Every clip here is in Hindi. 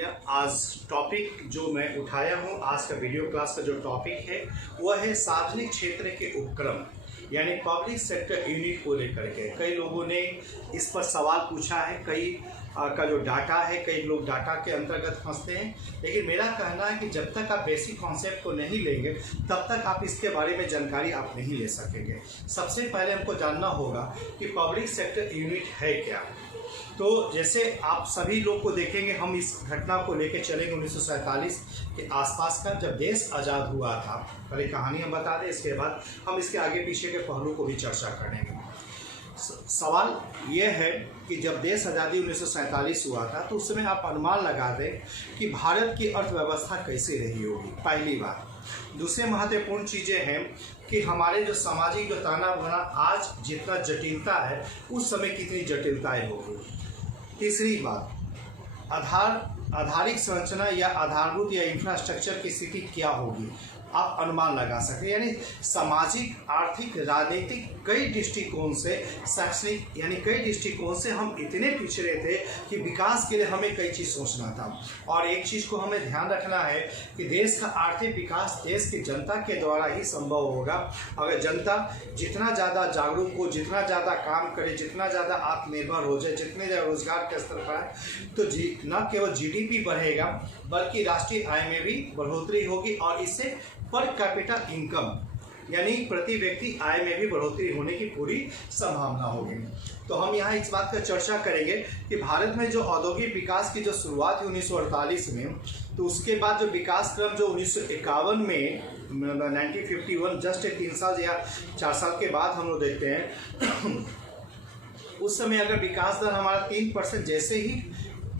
भैया। आज टॉपिक जो मैं उठाया हूँ, आज का वीडियो क्लास का जो टॉपिक है वह है सार्वजनिक क्षेत्र के उपक्रम यानी पब्लिक सेक्टर यूनिट को लेकर के। कई लोगों ने इस पर सवाल पूछा है, कई का जो डाटा है, कई लोग डाटा के अंतर्गत फंसते हैं, लेकिन मेरा कहना है कि जब तक आप बेसिक कॉन्सेप्ट को नहीं लेंगे तब तक आप इसके बारे में जानकारी आप नहीं ले सकेंगे। सबसे पहले हमको जानना होगा कि पब्लिक सेक्टर यूनिट है क्या। तो जैसे आप सभी लोग को देखेंगे, हम इस घटना को लेकर चलेंगे 1947 के आसपास का, जब देश आज़ाद हुआ था। पहले कहानी हम बता दें, इसके बाद हम इसके आगे पीछे के पहलू को भी चर्चा करेंगे। सवाल यह है कि जब देश आज़ादी 1947 हुआ था तो उस समय आप अनुमान लगा दें कि भारत की अर्थव्यवस्था कैसी रही होगी, पहली बात। दूसरे महत्वपूर्ण चीज़ें हैं कि हमारे जो सामाजिक जो ताना बाना आज जितना जटिलता है उस समय कितनी जटिलताएं होगी। तीसरी बात, आधारिक संरचना या आधारभूत या इंफ्रास्ट्रक्चर की स्थिति क्या होगी, आप अनुमान लगा सकते हैं। यानी सामाजिक, आर्थिक, राजनीतिक कई दृष्टिकोण से, शैक्षणिक यानी कई दृष्टिकोण से हम इतने पिछड़े थे कि विकास के लिए हमें कई चीज़ सोचना था। और एक चीज़ को हमें ध्यान रखना है कि देश का आर्थिक विकास देश की जनता के द्वारा ही संभव होगा। अगर जनता जितना ज़्यादा जागरूक हो, जितना ज़्यादा काम करे, जितना ज़्यादा आत्मनिर्भर हो जाए, जितने ज़्यादा रोजगार के स्तर पर है, तो न केवल जीडीपी बढ़ेगा बल्कि राष्ट्रीय आय में भी बढ़ोतरी होगी और इससे पर कैपिटल इनकम यानी प्रति व्यक्ति आय में भी बढ़ोतरी होने की पूरी संभावना होगी। तो हम यहाँ इस बात पर चर्चा करेंगे कि भारत में जो औद्योगिक विकास की जो शुरुआत हुई 1948 में, तो उसके बाद जो विकास क्रम जो 1951 में 1951 जस्ट 3 साल या 4 साल के बाद हम लोग देखते हैं, उस समय अगर विकास दर हमारा 3% जैसे ही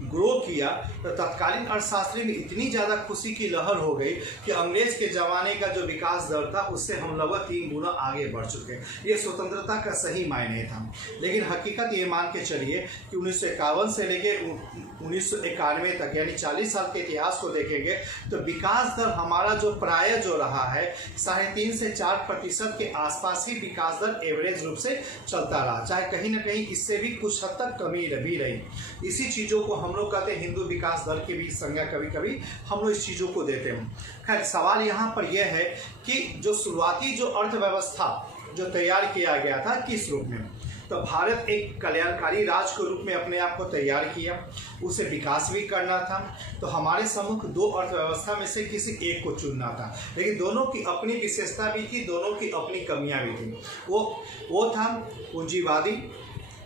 ग्रो किया तो तत्कालीन अर्थशास्त्री में इतनी ज़्यादा खुशी की लहर हो गई कि अंग्रेज के ज़माने का जो विकास दर था उससे हम लगभग 3 गुना आगे बढ़ चुके हैं। ये स्वतंत्रता का सही मायने था। लेकिन हकीकत ये मान के चलिए कि 1951 से लेके 1991 तक यानी 40 साल के इतिहास को देखेंगे तो विकास दर हमारा जो प्राय जो रहा है 3.5 से 4% के आसपास ही विकास दर एवरेज रूप से चलता रहा, चाहे कहीं ना कहीं इससे भी कुछ हद तक कमी भी रही। इसी चीज़ों को हम लोग कहते हैं हिंदू विकास दर की भी संज्ञा कभी कभी हम लोग इस चीज़ों को देते हैं। खैर, सवाल यहाँ पर यह है कि जो शुरुआती जो अर्थव्यवस्था जो तैयार किया गया था किस रूप में, तो भारत एक कल्याणकारी राज्य के रूप में अपने आप को तैयार किया, उसे विकास भी करना था। तो हमारे सम्मुख 2 अर्थव्यवस्था में से किसी एक को चुनना था, लेकिन दोनों की अपनी विशेषता भी थी, दोनों की अपनी कमियां भी थी। वो था पूंजीवादी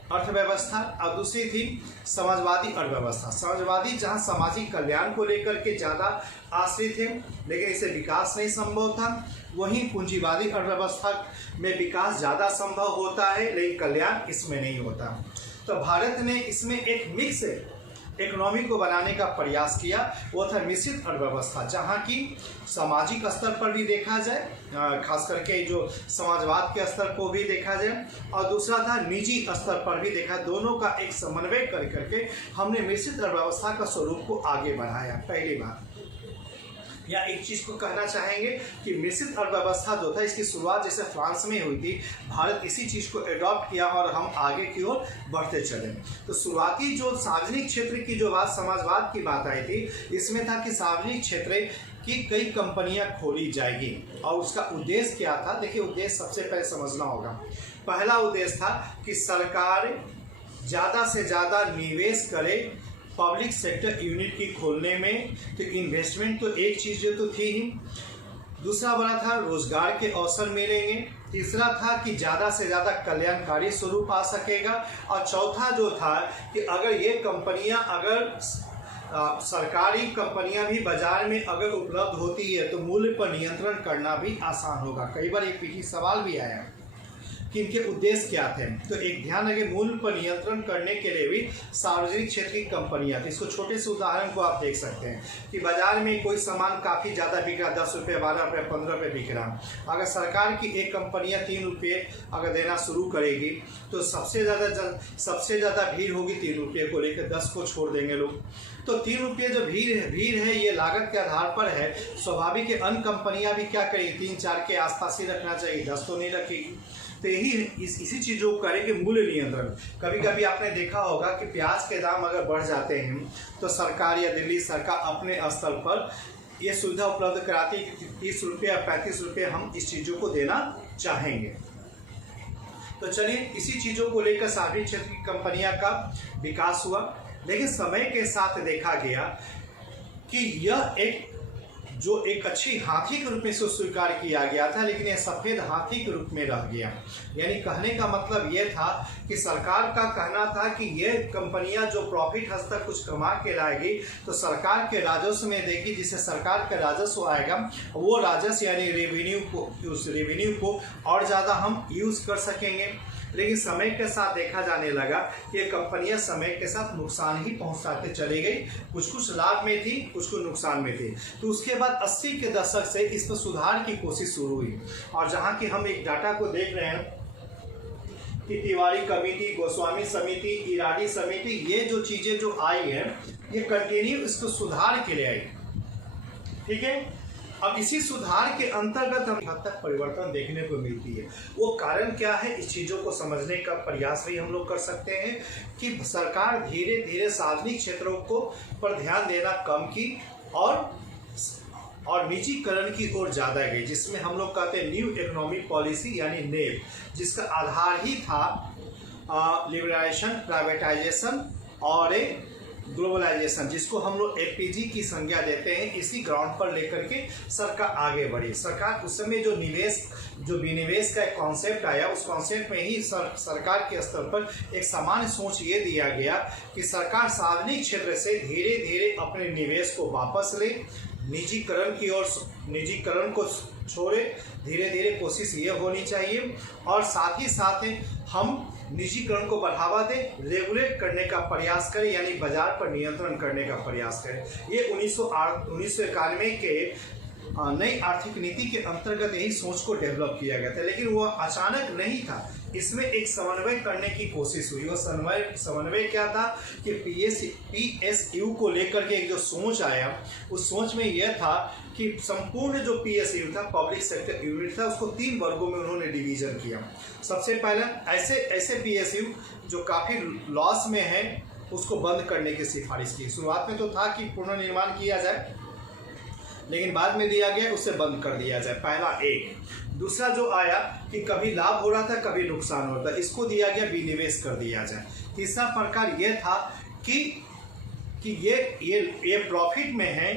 अर्थव्यवस्था और दूसरी थी समाजवादी अर्थव्यवस्था। समाजवादी जहां सामाजिक कल्याण को लेकर के ज़्यादा आश्रित थे लेकिन इसे विकास नहीं संभव था, वहीं पूंजीवादी अर्थव्यवस्था में विकास ज़्यादा संभव होता है लेकिन कल्याण इसमें नहीं होता। तो भारत ने इसमें एक मिक्स इकोनॉमी को बनाने का प्रयास किया, वो था मिश्रित अर्थव्यवस्था, जहाँ की सामाजिक स्तर पर भी देखा जाए, खास करके जो समाजवाद के स्तर को भी देखा जाए, और दूसरा था निजी स्तर पर भी देखा। दोनों का एक समन्वय कर करके हमने मिश्रित अर्थव्यवस्था का स्वरूप को आगे बढ़ाया। पहली बात या एक चीज़ को कहना चाहेंगे कि मिश्रित अर्थव्यवस्था जो था इसकी शुरुआत जैसे फ्रांस में हुई थी, भारत इसी चीज़ को एडॉप्ट किया और हम आगे की ओर बढ़ते चले। तो शुरुआती जो सार्वजनिक क्षेत्र की जो बात, समाजवाद की बात आई थी, इसमें था कि सार्वजनिक क्षेत्र की कई कंपनियां खोली जाएगी और उसका उद्देश्य क्या था। देखिए, उद्देश्य सबसे पहले समझना होगा। पहला उद्देश्य था कि सरकार ज़्यादा से ज़्यादा निवेश करे पब्लिक सेक्टर यूनिट की खोलने में। तो इन्वेस्टमेंट तो एक चीज़ जो तो थी ही, दूसरा बड़ा था रोजगार के अवसर मिलेंगे, तीसरा था कि ज़्यादा से ज़्यादा कल्याणकारी स्वरूप आ सकेगा, और चौथा जो था कि अगर ये कंपनियां, अगर सरकारी कंपनियां भी बाजार में अगर उपलब्ध होती है तो मूल्य पर नियंत्रण करना भी आसान होगा। कई बार एक पीछे सवाल भी आया कि इनके उद्देश्य क्या थे। तो एक ध्यान रखें, मूल्य पर नियंत्रण करने के लिए भी सार्वजनिक क्षेत्र की कंपनियां थी। इसको छोटे से उदाहरण को आप देख सकते हैं कि बाजार में कोई सामान काफ़ी ज़्यादा बिक रहा, 10 रुपये, 12 रुपये, 15 रुपये बिक रहा, अगर सरकार की एक कंपनियां 3 रुपये अगर देना शुरू करेगी तो सबसे ज़्यादा भीड़ होगी 3 रुपये को लेकर, 10 को छोड़ देंगे लोग। तो 3 रुपये जो भीड़ है ये लागत के आधार पर है। स्वाभाविक है अन्य कंपनियां भी क्या करेगी, 3-4 के आसपास ही रखना चाहिए, 10 तो नहीं रखेगी। तो यही इसी चीज़ों को करें कि मूल्य नियंत्रण। कभी कभी आपने देखा होगा कि प्याज के दाम अगर बढ़ जाते हैं तो सरकार या दिल्ली सरकार अपने स्तर पर ये सुविधा उपलब्ध कराती है कि 30 रुपये या 35 रुपये हम इस चीज़ों को देना चाहेंगे। तो चलिए इसी चीज़ों को लेकर सार्वजनिक क्षेत्र की कंपनियां का विकास हुआ, लेकिन समय के साथ देखा गया कि यह एक अच्छी हाथी के रूप में इसको स्वीकार किया गया था, लेकिन यह सफ़ेद हाथी के रूप में रह गया। यानी कहने का मतलब यह था कि सरकार का कहना था कि ये कंपनियां जो प्रॉफिट हद तक कुछ कमा के लाएगी तो सरकार के राजस्व में देगी, जिससे सरकार का राजस्व आएगा, वो राजस्व यानी उस रेवेन्यू को और ज़्यादा हम यूज़ कर सकेंगे। लेकिन समय के साथ देखा जाने लगा कि ये कंपनियां समय के साथ नुकसान ही पहुंचाते चली गई, कुछ लाभ में थी, कुछ नुकसान में थी। तो उसके बाद 80 के दशक से इस पर सुधार की कोशिश शुरू हुई, और जहां की हम एक डाटा को देख रहे हैं कि तिवारी कमेटी, गोस्वामी समिति, इरानी समिति, ये जो चीज़ें जो आई हैं ये कंटिन्यू इसको सुधार के लिए आई। ठीक है, अब इसी सुधार के अंतर्गत हम हद तक परिवर्तन देखने को मिलती है। वो कारण क्या है, इस चीज़ों को समझने का प्रयास भी हम लोग कर सकते हैं कि सरकार धीरे धीरे सार्वजनिक क्षेत्रों को पर ध्यान देना कम की और निजीकरण की ओर ज़्यादा गई, जिसमें हम लोग कहते हैं न्यू इकोनॉमिक पॉलिसी यानी नेप, जिसका आधार ही था लिबरलाइजेशन, प्राइवेटाइजेशन और ग्लोबलाइजेशन, जिसको हम लोग एलपीजी की संज्ञा देते हैं। इसी ग्राउंड पर लेकर के सरकार आगे बढ़ी। सरकार उस समय जो विनिवेश का एक कॉन्सेप्ट आया, उस कॉन्सेप्ट में ही सरकार के स्तर पर एक सामान्य सोच ये दिया गया कि सरकार सार्वजनिक क्षेत्र से धीरे धीरे अपने निवेश को वापस ले, निजीकरण की ओर, निजीकरण को छोड़े। धीरे धीरे कोशिश ये होनी चाहिए, और साथ ही साथ हम निजीकरण को बढ़ावा दें, रेगुलेट करने का प्रयास करें, यानी बाजार पर नियंत्रण करने का प्रयास करें। ये 1991 के नई आर्थिक नीति के अंतर्गत यही सोच को डेवलप किया गया था, लेकिन वह अचानक नहीं था। इसमें एक समन्वय करने की कोशिश हुई। वो समन्वय क्या था कि पीएसयू को लेकर के एक जो सोच आया, उस सोच में यह था कि संपूर्ण जो पीएसयू था, पब्लिक सेक्टर यूनिट था, उसको 3 वर्गों में उन्होंने डिवीजन किया। सबसे पहला ऐसे पीएसयू जो काफ़ी लॉस में है, उसको बंद करने की सिफारिश की। शुरुआत में तो था कि पुनर्निर्माण किया जाए, लेकिन बाद में दिया गया उससे बंद कर दिया जाए, पहला एक। दूसरा जो आया कि कभी लाभ हो रहा था, कभी नुकसान हो रहा था, इसको दिया गया विनिवेश कर दिया जाए। तीसरा प्रकार यह था कि ये प्रॉफिट में है,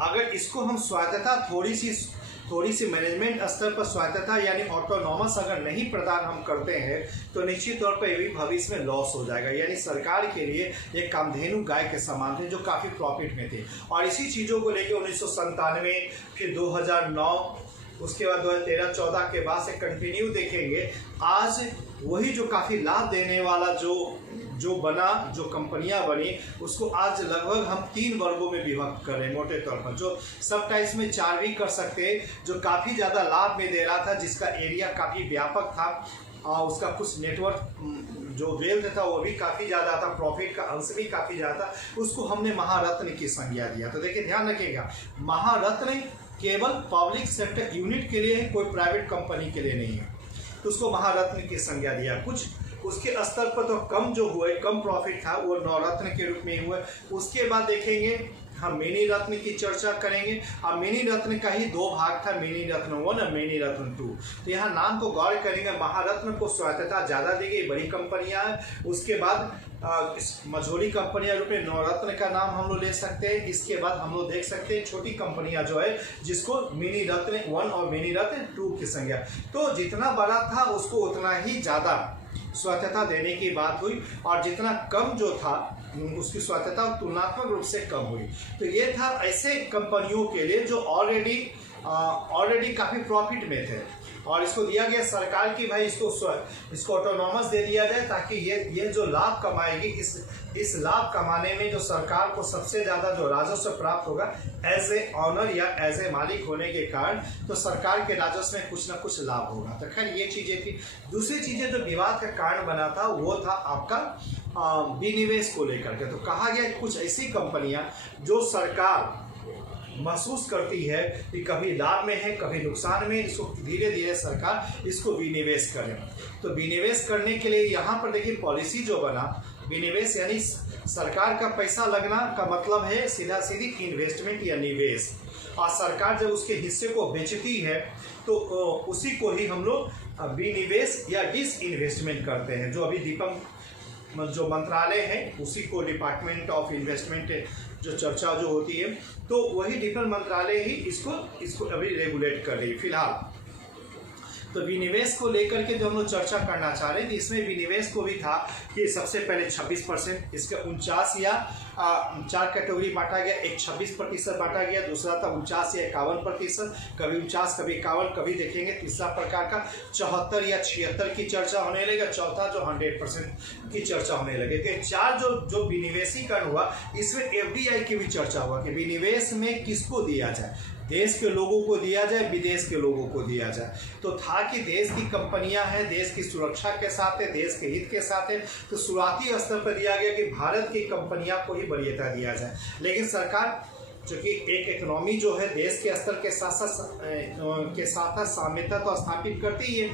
अगर इसको हम स्वायत्तता थोड़ी सी मैनेजमेंट स्तर पर स्वायत्तता यानी ऑटोनॉमस अगर नहीं प्रदान हम करते हैं तो निश्चित तौर पर ये भी भविष्य में लॉस हो जाएगा। यानी सरकार के लिए एक कामधेनु गाय के समान थे जो काफ़ी प्रॉफिट में थे। और इसी चीज़ों को लेकर 1997, फिर 2009, उसके बाद 2013-14 के बाद से कंटिन्यू देखेंगे। आज वही जो काफ़ी लाभ देने वाला जो कंपनियां बनी, उसको आज लगभग हम 3 वर्गों में विभक्त कर रहे हैं मोटे तौर पर। जो सब टाइप्स में 4 भी कर सकते हैं, जो काफ़ी ज़्यादा लाभ में दे रहा था, जिसका एरिया काफ़ी व्यापक था, उसका कुछ नेटवर्क जो वेल्थ था वो भी काफ़ी ज़्यादा था, प्रॉफिट का अंश भी काफ़ी ज़्यादा था, उसको हमने महारत्न की संज्ञा दिया। तो देखिए ध्यान रखिएगा, महारत्न केवल पब्लिक सेक्टर यूनिट के लिए है, कोई प्राइवेट कंपनी के लिए नहीं है, तो उसको महारत्न की संज्ञा दिया। कुछ उसके स्तर पर तो कम जो हुए, कम प्रॉफिट था, वो नवरत्न के रूप में हुए। उसके बाद देखेंगे हम मिनी रत्न की चर्चा करेंगे। अब मिनी रत्न का ही 2 भाग था, मिनी रत्न 1 और मिनी रत्न 2। तो यहाँ नाम को गौर करेंगे, महारत्न को स्वायत्तता ज़्यादा दी गई, बड़ी कंपनियाँ हैं। उसके बाद मझोली कंपनियां रूप में नवरत्न का नाम हम लोग ले सकते हैं। इसके बाद हम लोग देख सकते हैं छोटी कंपनियां जो है, जिसको मिनी रत्न 1 और मिनी रत्न 2 की संज्ञा। तो जितना बड़ा था उसको उतना ही ज़्यादा स्वायत्तता देने की बात हुई, और जितना कम जो था उसकी स्वायत्तता तुलनात्मक रूप से कम हुई। तो ये था ऐसे कंपनियों के लिए जो ऑलरेडी काफ़ी प्रॉफिट में थे, और इसको दिया गया सरकार की भाई इसको ऑटोनॉमस दे दिया जाए, ताकि ये जो लाभ कमाएगी, इस लाभ कमाने में जो सरकार को सबसे ज़्यादा जो राजस्व प्राप्त होगा एज ए ऑनर या एज ए मालिक होने के कारण, तो सरकार के राजस्व में कुछ ना कुछ लाभ होगा। तो खैर ये चीज़ें थी। दूसरी चीज़ें जो विवाद का कारण बना था वो था आपका विनिवेश को लेकर के। तो कहा गया कुछ ऐसी कंपनियां जो सरकार महसूस करती है कि कभी लाभ में है कभी नुकसान में, इसको धीरे धीरे सरकार इसको विनिवेश करे। तो विनिवेश करने के लिए यहाँ पर देखिए पॉलिसी जो बना, विनिवेश यानी सरकार का पैसा लगना का मतलब है सीधा सीधी इन्वेस्टमेंट या निवेश, और सरकार जब उसके हिस्से को बेचती है तो उसी को ही हम लोग विनिवेश या डिसइन्वेस्टमेंट करते हैं। जो अभी दीपक जो मंत्रालय है उसी को डिपार्टमेंट ऑफ इन्वेस्टमेंट जो चर्चा जो होती है, तो वही डिफेंस मंत्रालय ही इसको अभी रेगुलेट कर रही है फिलहाल। तो विनिवेश को लेकर के जो हम लोग चर्चा करना चाह रहे थे, इसमें विनिवेश को भी था कि सबसे पहले 26%, इसका 49 या 4 कैटेगरी बांटा गया, एक 26% बांटा गया, दूसरा था 49 या 51%, कभी 49 कभी 51, कभी देखेंगे तीसरा प्रकार का 74 या 76 की चर्चा होने लगा, चौथा जो 100% की चर्चा होने लगे। तो 4 जो विनिवेशीकरण हुआ, इसमें FDI की भी चर्चा हुआ कि विनिवेश में किसको दिया जाए, देश के लोगों को दिया जाए, विदेश के लोगों को दिया जाए। तो था कि देश की कंपनियां हैं, देश की सुरक्षा के साथ है, देश के हित के साथ है, तो शुरुआती स्तर पर दिया गया कि भारत की कंपनियां को ही वरीयता दिया जाए। लेकिन सरकार चूँकि एक इकोनॉमी जो है देश के स्तर के साथ साम्यता तो स्थापित करती है,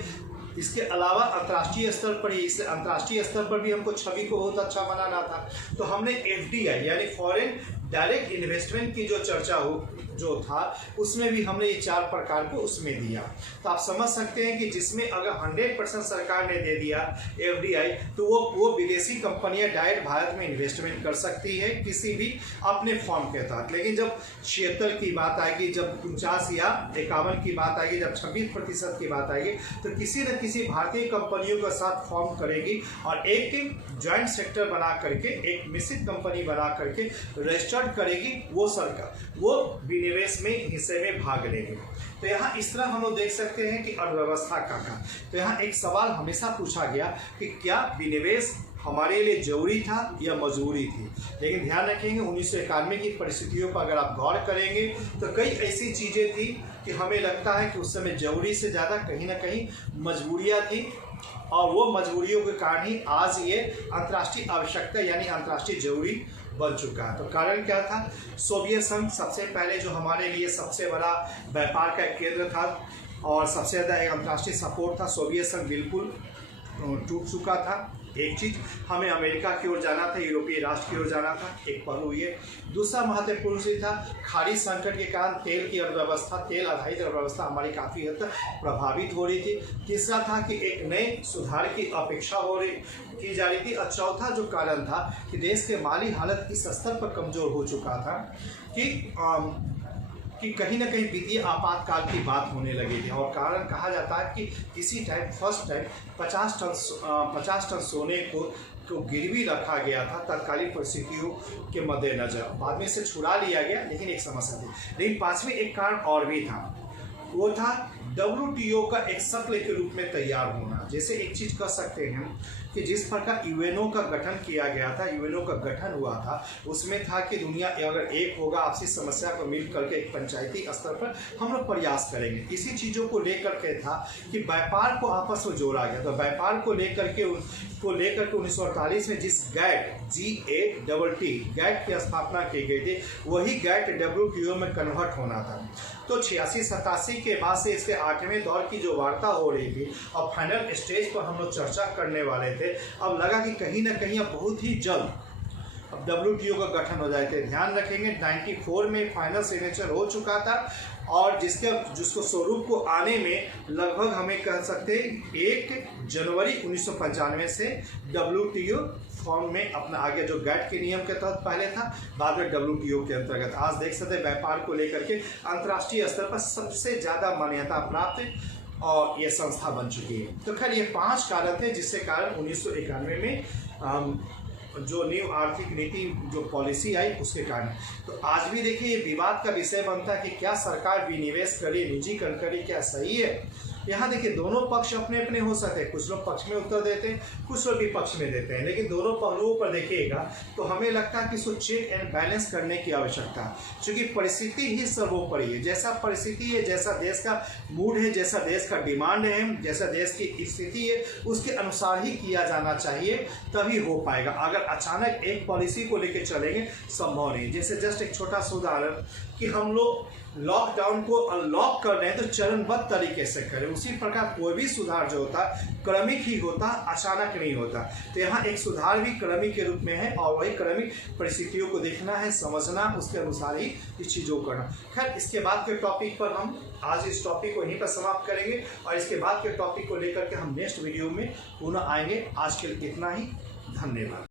इसके अलावा अंतर्राष्ट्रीय स्तर पर ही, इससे अंतर्राष्ट्रीय स्तर पर भी हमको छवि को बहुत अच्छा बनाना था। तो हमने FDI यानी फॉरेन डायरेक्ट इन्वेस्टमेंट की जो चर्चा जो था उसमें भी हमने ये 4 प्रकार को उसमें दिया। तो आप समझ सकते हैं कि जिसमें अगर 100% सरकार ने दे दिया FDI, तो वो विदेशी कंपनियां डायरेक्ट भारत में इन्वेस्टमेंट कर सकती है किसी भी अपने फॉर्म के तहत। लेकिन जब 76 की बात आएगी, जब 49 या 51 की बात आएगी, जब 26% की बात आएगी, तो किसी न किसी भारतीय कंपनियों के साथ फॉर्म करेगी और एक ज्वाइंट सेक्टर बना करके, एक मिश्रित कंपनी बना करके रजिस्टर्ड करेगी, वो सरकार वो विनिवेश में हिस्से में भाग लेंगे। तो यहाँ इस तरह हम लोग देख सकते हैं कि अर्थव्यवस्था का। तो यहाँ एक सवाल हमेशा पूछा गया कि क्या विनिवेश हमारे लिए जरूरी था या मजबूरी थी। लेकिन ध्यान रखेंगे 1991 की परिस्थितियों पर अगर आप गौर करेंगे तो कई ऐसी चीज़ें थी कि हमें लगता है कि उस समय जरूरी से ज़्यादा कहीं ना कहीं मजबूरियाँ थी, और वो मजबूरियों के कारण ही आज ये अंतर्राष्ट्रीय आवश्यकता यानी अंतर्राष्ट्रीय जरूरी बन चुका है। तो कारण क्या था? सोवियत संघ सबसे पहले जो हमारे लिए सबसे बड़ा व्यापार का केंद्र था और सबसे ज़्यादा एक अंतर्राष्ट्रीय सपोर्ट था, सोवियत संघ बिल्कुल टूट चुका था। एक चीज़, हमें अमेरिका की ओर जाना था, यूरोपीय राष्ट्र की ओर जाना था, एक पहलू ये। दूसरा महत्वपूर्ण चीज़ था खाड़ी संकट के कारण तेल की अर्थव्यवस्था, तेल आधारित अर्थव्यवस्था हमारी काफ़ी हद तक प्रभावित हो रही थी। तीसरा था कि एक नए सुधार की अपेक्षा की जा रही थी। और चौथा जो कारण था कि देश के माली हालत इस स्तर पर कमज़ोर हो चुका था कि कहीं ना कहीं वित्तीय आपातकाल की बात होने लगी थी। और कारण कहा जाता है कि किसी टाइम फर्स्ट टाइम 50 टन सोने को गिरवी रखा गया था तत्कालीन परिस्थितियों के मद्देनजर। बाद में इसे छुड़ा लिया गया, लेकिन एक समस्या थी। लेकिन पांचवें एक कारण और भी था, वो था WTO का एक शक्ल के रूप में तैयार होना। जैसे एक चीज़ कह सकते हैं कि जिस प्रकार यूएनओ का गठन किया गया था, यूएनओ का गठन हुआ था, उसमें था कि दुनिया अगर एक होगा, आपसी समस्या को मिल करके एक पंचायती स्तर पर हम लोग प्रयास करेंगे। इसी चीज़ों को लेकर के था कि व्यापार को आपस में जोड़ा गया। तो व्यापार को लेकर के 1948 में जिस गैट की स्थापना की गई थी, वही गैट WTO में कन्वर्ट होना था। तो 86-87 के बाद से इसके 8वें दौर की जो वार्ता हो रही थी और फाइनल स्टेज पर हम लोग चर्चा करने वाले थे, अब लगा कि कहीं ना कहीं अब बहुत ही जल्द अब WTO का गठन हो जाए थे। ध्यान रखेंगे 94 में फाइनल सिग्नेचर हो चुका था और जिसको स्वरूप को आने में लगभग हमें कह सकते हैं 1 जनवरी 1995 से WTO फॉर्म में अपना आगे जो गैट के नियम के तहत पहले था, बाद में WTO के अंतर्गत। आज देख सकते हैं व्यापार को लेकर के अंतर्राष्ट्रीय स्तर पर सबसे ज़्यादा मान्यता प्राप्त और ये संस्था बन चुकी है। तो खैर ये 5 कारण थे जिससे कारण 1991 में जो न्यू आर्थिक नीति जो पॉलिसी आई उसके कारण। तो आज भी देखिए ये विवाद का विषय बनता है कि क्या सरकार विनिवेश करे, निजीकरण करे, क्या सही है यहाँ देखिए दोनों पक्ष अपने अपने हो सकते हैं, कुछ लोग पक्ष में उत्तर देते हैं, कुछ लोग विपक्ष में देते हैं, लेकिन दोनों पहलुओं पर देखिएगा तो हमें लगता है कि इसको चेक एंड बैलेंस करने की आवश्यकता है, क्योंकि परिस्थिति ही सर्वोपरि है। जैसा परिस्थिति है, जैसा देश का मूड है, जैसा देश का डिमांड है, जैसा देश की स्थिति है, उसके अनुसार ही किया जाना चाहिए, तभी हो पाएगा। अगर अचानक एक पॉलिसी को लेकर चलेंगे संभव नहीं। जैसे जस्ट एक छोटा सा उदाहरण कि हम लोग लॉकडाउन को अनलॉक कर रहे हैं तो चरणबद्ध तरीके से करें, उसी प्रकार कोई भी सुधार जो होता है क्रमिक ही होता, अचानक नहीं होता। तो यहाँ एक सुधार भी क्रमिक के रूप में है और वही क्रमिक परिस्थितियों को देखना है, समझना, उसके अनुसार ही इस चीज़ों को करना। खैर, इसके बाद के टॉपिक पर हम आज इस टॉपिक को यहीं पर समाप्त करेंगे और इसके बाद के टॉपिक को लेकर के हम नेक्स्ट वीडियो में पुनः आएंगे। आज के लिए इतना ही, धन्यवाद।